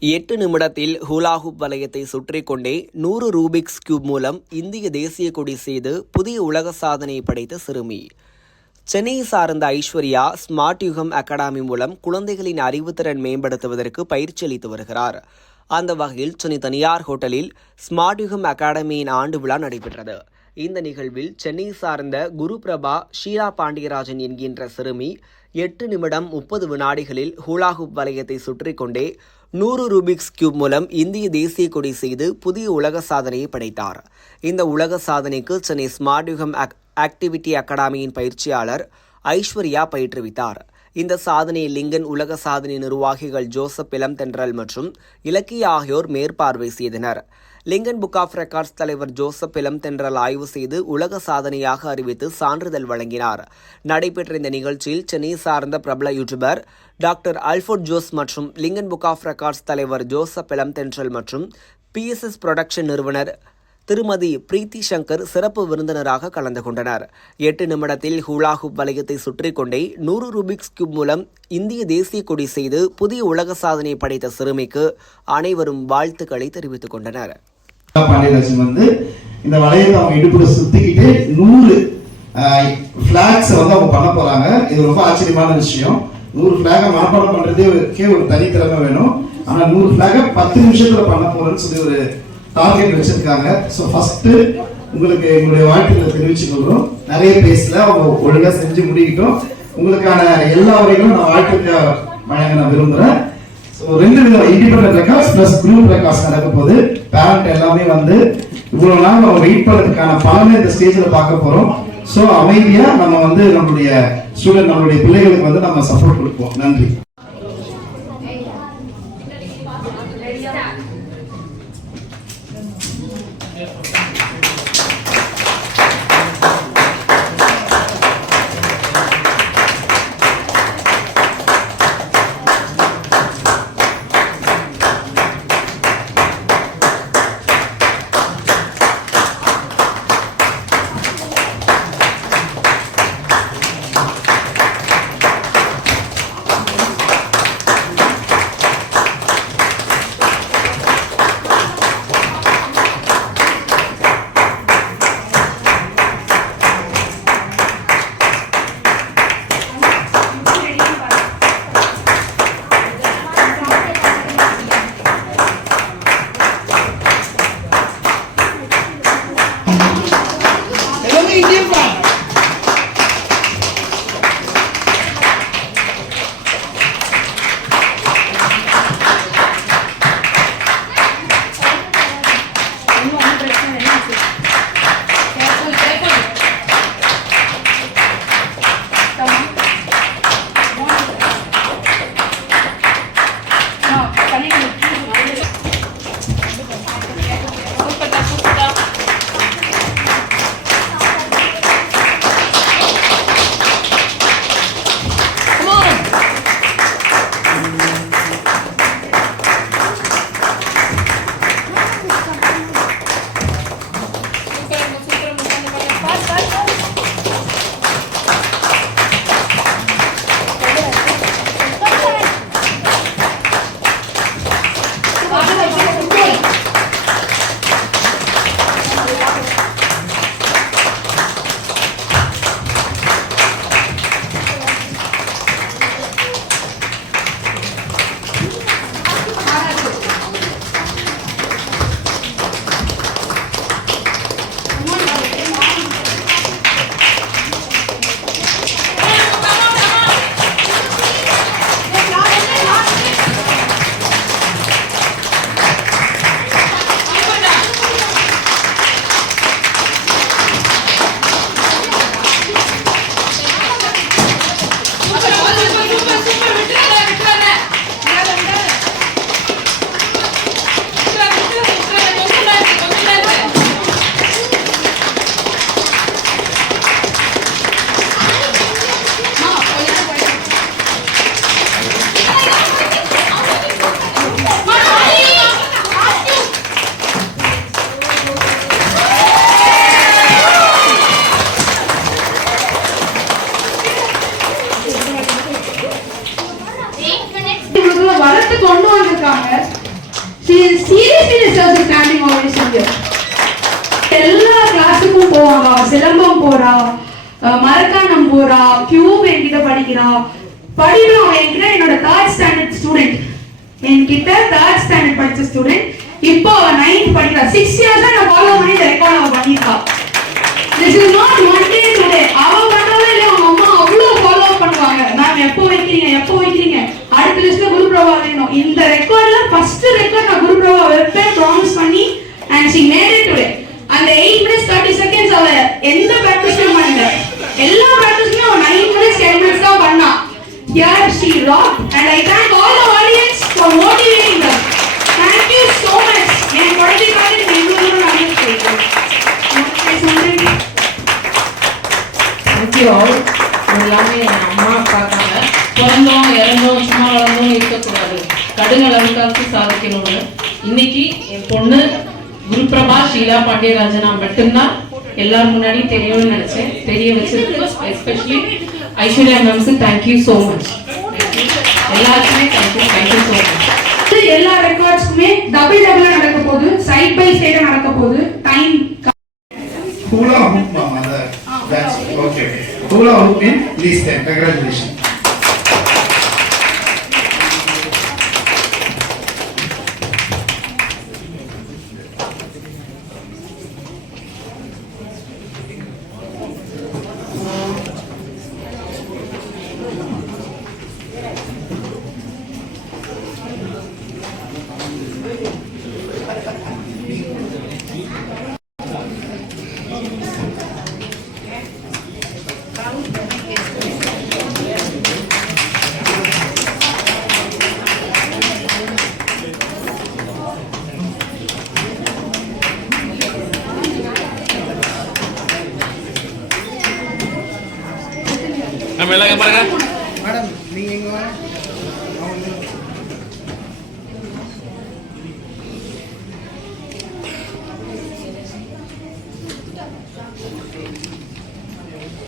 எட்டு நிமிடத்தில் ஹூலாஹூப் வலயத்தை சுற்றி கொண்டே நூறு ரூபிக்ஸ் கியூப் மூலம் இந்திய தேசிய கொடி செய்து புதிய உலக சாதனையை படைத்த சிறுமி. சென்னையை சார்ந்த ஐஸ்வர்யா ஸ்மார்ட் யுகம் அகாடமி மூலம் குழந்தைகளின் அறிவுத்திறன் மேம்படுத்துவதற்கு பயிற்சி அளித்து வருகிறார். அந்த வகையில் சென்னை தனியார் ஹோட்டலில் ஸ்மார்ட் யுகம் அகாடமியின் ஆண்டு விழா நடைபெற்றது. இந்த நிகழ்வில் சென்னை சார்ந்த குரு பிரபா ஷீலா பாண்டியராஜன் என்கின்ற சிறுமி எட்டு நிமிடம் முப்பது வினாடிகளில் ஹூலாஹூப் வலயத்தை சுற்றி கொண்டே நூறு ரூபிக்ஸ் கியூப் மூலம் இந்திய தேசிய கொடி செய்து புதிய உலக சாதனையை படைத்தார். இந்த உலக சாதனைக்கு சென்னை ஸ்மார்ட் யுகம் ஆக்டிவிட்டி அகாடமியின் பயிற்சியாளர் ஐஸ்வர்யா பயிற்றுவித்தார். இந்த சாதனையை லிங்கன் உலக சாதனை நிர்வாகிகள் ஜோசப் இளம் தென்றல் மற்றும் இலக்கிய ஆகியோர் மேற்பார்வை செய்தனர். லிங்கன் புக் ஆஃப் ரெக்கார்ட்ஸ் தலைவர் ஜோசப் இளம் தென்றல் ஆய்வு செய்து உலக சாதனையாக அறிவித்து சான்றிதழ் வழங்கினார். நடைபெற்ற இந்த நிகழ்ச்சியில் சென்னை சார்ந்த பிரபல யூடியூபர் டாக்டர் அல்ஃபோர்ட் ஜோஸ் மற்றும் லிங்கன் புக் ஆஃப் ரெக்கார்ட்ஸ் தலைவர் ஜோசப் இளம் தென்றல் மற்றும் பிஎஸ்எஸ் புரொடக்ஷன் நிறுவனர் திருமதி பிரீத்தி சங்கர் சிறப்பு விருந்தினராக கலந்து கொண்டனர். எட்டு நிமிடத்தில் ஹூலாஹூப் வளையத்தை சுற்றி கொண்டே நூறு ரூபிக்ஸ் கியூப் மூலம் இந்திய தேசிய கொடி செய்து புதிய உலக சாதனை படைத்த சிறுமிக்கு அனைவரும் வாழ்த்துக்களை தெரிவித்துக் கொண்டனர். பாண்டியராஜன் வந்து இந்த வளையத்தை அவங்க இடுப்புல சுத்திக்கிட்டு நூறு பிளாக்ஸ் வந்து அவங்க பண்ண போறாங்க. இது ரொம்ப ஆச்சரியமான விஷயம். நூறு ஃபிளாகை மனப்பாடம் பண்றதே ஒரு தனித்திறமை வேணும். ஆனா நூறு ஃபிளாகை பத்து நிமிஷத்துல பண்ண போறேன்னு சொல்லி ஒரு டார்கெட் வச்சிருக்காங்க. ஸோ ஃபர்ஸ்ட் உங்களுக்கு எங்களுடைய வாழ்த்துக்களை தெரிவிச்சுக்கொள்றோம் நிறைய பேசல அவங்க ஒழுங்காக செஞ்சு முடிக்கிட்டோம். உங்களுக்கான எல்லா வரைக்கும் நான் வாழ்த்துக்கள் வழங்க நான் விரும்புறேன். ரெண்டு விதம் independent records plus group records நடக்கும் போது பேரண்ட் எல்லாமே வந்து இவ்வளவு நாள் நம்ம வெயிட் பண்ணுறதுக்கான பலனை இந்த ஸ்டேஜில் பார்க்க போறோம். ஸோ அமைதியா நம்ம வந்து நம்மளுடைய ஸ்டூடெண்ட் நம்மளுடைய பிள்ளைகளுக்கு வந்து நம்ம சப்போர்ட் கொடுப்போம். நன்றி. கிளாஸுக்கும் சிலம்பம் போறா அஹ் மரக்காணம் போறா கியூப் என்கிட்ட படிக்கிறா. படிக்கிறோம் அவன் என்கிட்ட என்னோட தேர்ட் ஸ்டாண்டர்ட் ஸ்டூடெண்ட் என்கிட்ட தேர்ட் ஸ்டாண்டர்ட் படிச்ச ஸ்டூடெண்ட் இப்போ அவ நைன்த் படிக்கிறா. சிக்ஸ் இயர்ஸ் நான் ஃபாலோ பண்ணி இந்த ரெக்கார்ட் அவ பண்ணிருக்கா this is not one day today அவ பண்ணவே இல்லை அவங்க அம்மா அவ்வளோ ஃபாலோ பண்ணுவாங்க. மேம் எப்போ வைக்கிறீங்க எப்போ வைக்கிறீங்க? அடுத்த லிஸ்ட்ல குரு பிரபா வேணும் இந்த ரெக்கார்ட்ல ஃபர்ஸ்ட் அளவுக்காச்சு சாதிக்கணும்னு. இன்னைக்கு என் பொண்ணு குருபிரபா ஷீலா பாண்டியராஜனா மட்டும்தான் எல்லாரும் முன்னாடி தெரியும்னு நினைச்சேன். தெரிய வச்சிருக்கு. எஸ்பெஷலி ஐஸ்வர்யா மேம்ஸு தேங்க்யூ ஸோ மச் எல்லாருக்குமே thank you thank you so much எல்லா ரெக்கார்ட்ஸ்க்குமே டபுள் டபுளா நடக்க போகுது. சைட் பை சைடு நடக்க போகுது. Time hula hoop ma'am okay hula hoop in please time congratulation நம்ம எல்லாம் பாருங்க. மேடம் நீங்க இங்க வாங்க